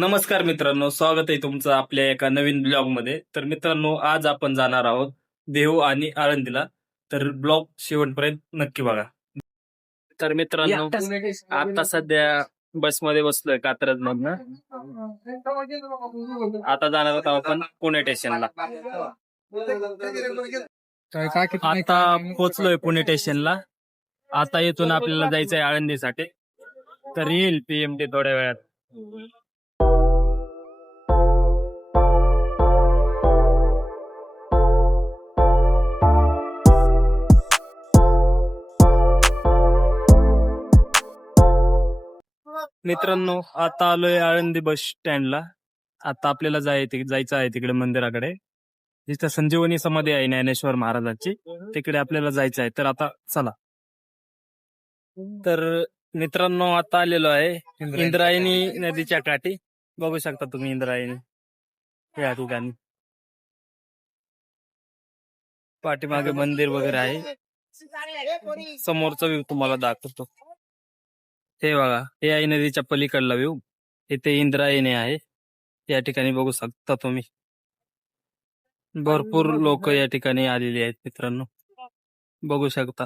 नमस्कार मित्रांनो, स्वागत आहे तुमचं आपल्या एका नवीन ब्लॉग मध्ये. तर मित्रांनो, आज आपण जाणार आहोत देहू आणि आळंदीला. तर ब्लॉग शेवटपर्यंत नक्की बघा. तर मित्रांनो, आता सध्या बसमध्ये बसलोय कात्रज मधनं. आता जाणार आहोत आपण पुणे स्टेशनला. आता पोहोचलोय पुणे स्टेशनला. आता इथून आपल्याला जायचंय आळंदीसाठी. तर येईल पीएमटी थोड्या वेळात. मित्रांनो, आता आलोय आळंदी बस स्टँडला. आता आपल्याला जायचं आहे तिकडे मंदिराकडे, जिथं संजीवनी समाधी आहे ज्ञानेश्वर महाराजांची. तिकडे आपल्याला जायचं आहे. तर आता चला. तर मित्रांनो, आता आलेलो आहे इंद्रायणी नदीच्या काठी. बघू शकता तुम्ही इंद्रायणी या ठिकाणी. पाठीमागे मंदिर वगैरे आहे. समोरचा व्ह्यू तुम्हाला दाखवतो. हे बघा, हे आहे नदीच्या पलीकडला व्ह्यू. इथे इंद्रायणी आहे. या ठिकाणी बघू शकता तुम्ही. भरपूर लोक या ठिकाणी आलेली आहेत मित्रांनो, बघू शकता.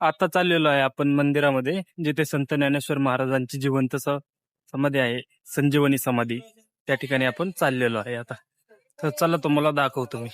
आता चाललेलो आहे आपण मंदिरामध्ये, जिथे संत ज्ञानेश्वर महाराजांची जिवंत समाधी आहे, संजीवनी समाधी. त्या ठिकाणी आपण चाललेलो आहे आता. तर चला, तुम्हाला दाखवतो मी.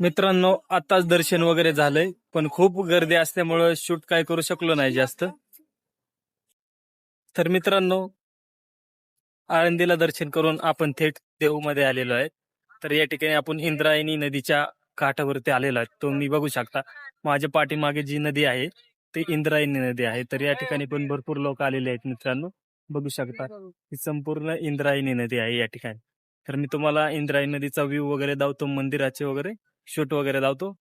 मित्रांनो, आताच दर्शन वगैरे झालंय, पण खूप गर्दी असल्यामुळे शूट काय करू शकलो नाही जास्त. तर मित्रांनो, आळंदीला दर्शन करून आपण थेट देहूमध्ये आलेलो आहे. तर या ठिकाणी आपण इंद्रायणी नदीच्या काठावरती आलेलो आहे. तुम्ही बघू शकता माझ्या पाठीमागे जी नदी आहे ती इंद्रायणी नदी आहे. तर या ठिकाणी पण भरपूर लोक आलेले आहेत मित्रांनो, बघू शकता. ही संपूर्ण इंद्रायणी नदी आहे या ठिकाणी. तर मी तुम्हाला इंद्रायणी नदीचा व्ह्यू वगैरे दावतो, मंदिराचे वगैरे शूट वगैरे दावतो.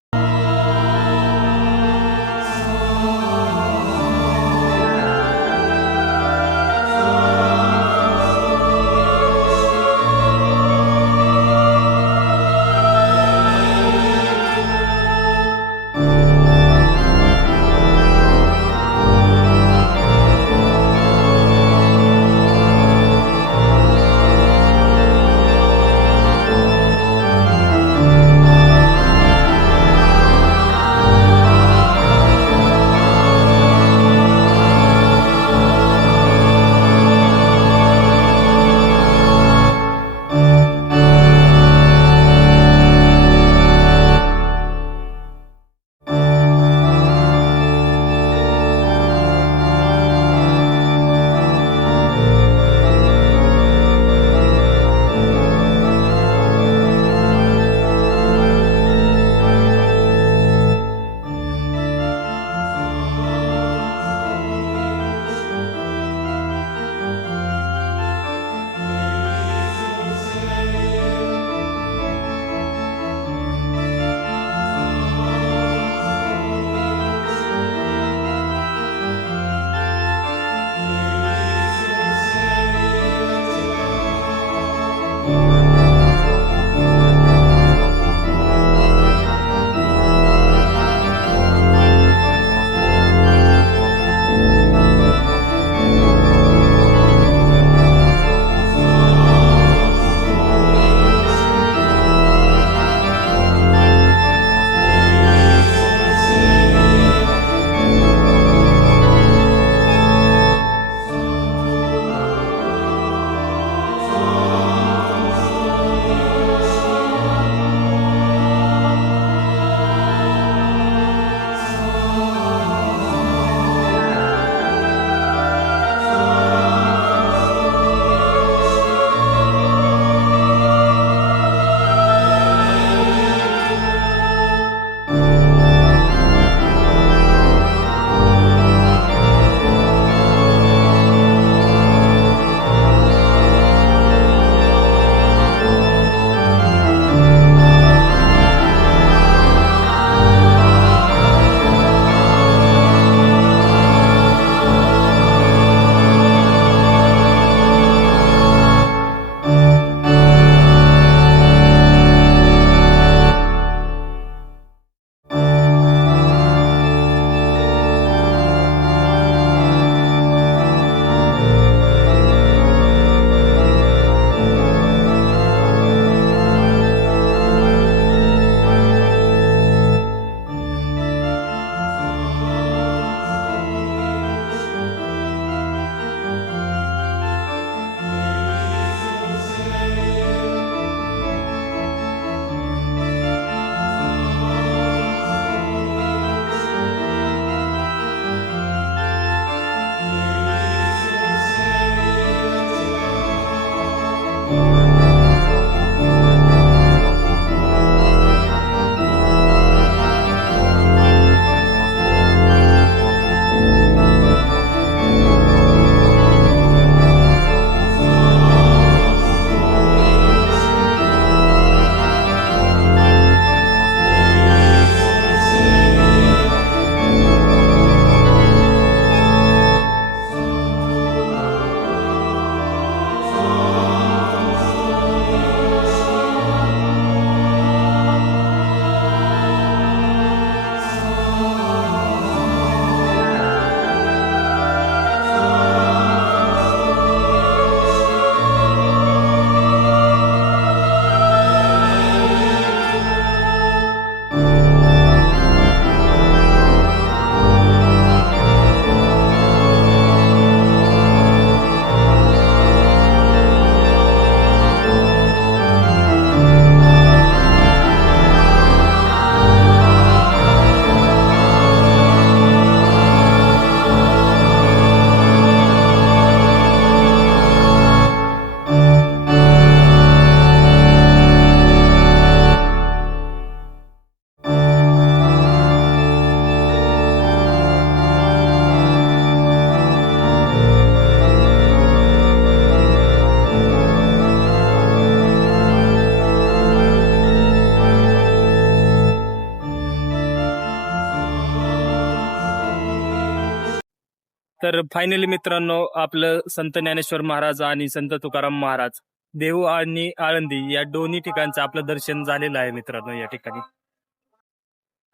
तर फायनली मित्रांनो, आपलं संत ज्ञानेश्वर महाराज आणि संत तुकाराम महाराज, देहू आणि आळंदी या दोन्ही ठिकाणचं आपलं दर्शन झालेलं आहे मित्रांनो या ठिकाणी.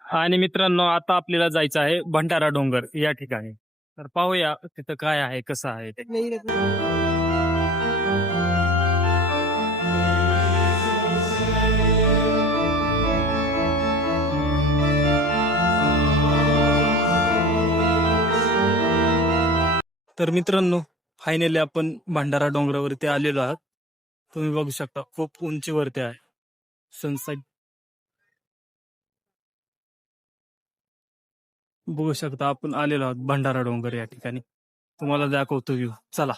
आणि मित्रांनो, आता आपल्याला जायचं आहे भंडारा डोंगर या ठिकाणी. तर पाहूया तिथं काय आहे, कसं आहे ते. तर मित्रांनो, फायनली आपण भंडारा डोंगरावरती आलेलो आहात. तुम्ही बघू शकता खूप उंचीवरती आहे सनसेट. बघू शकता आपण आलेलो आहोत भंडारा डोंगर या ठिकाणी. तुम्हाला दाखवतो व्ह्यू, चला.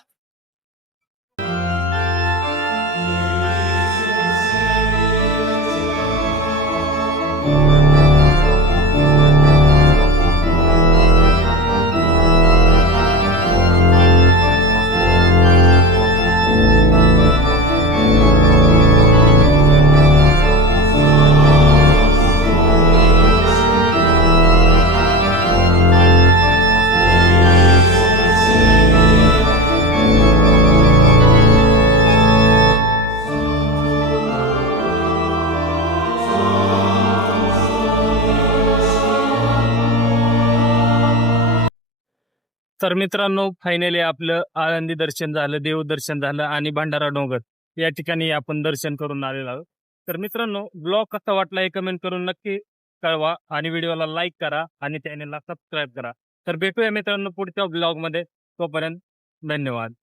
तर मित्रांनो, फायनली आपलं आळंदी दर्शन झालं, देव दर्शन झालं आणि भंडारा डोंगर या ठिकाणी आपण दर्शन करून आलेलो आहोत. तर मित्रांनो, ब्लॉग कसा वाटला हे कमेंट करून नक्की कळवा आणि व्हिडिओला लाईक करा आणि चॅनलला सबस्क्राईब करा. तर भेटूया मित्रांनो पुढच्या ब्लॉगमध्ये. तोपर्यंत धन्यवाद.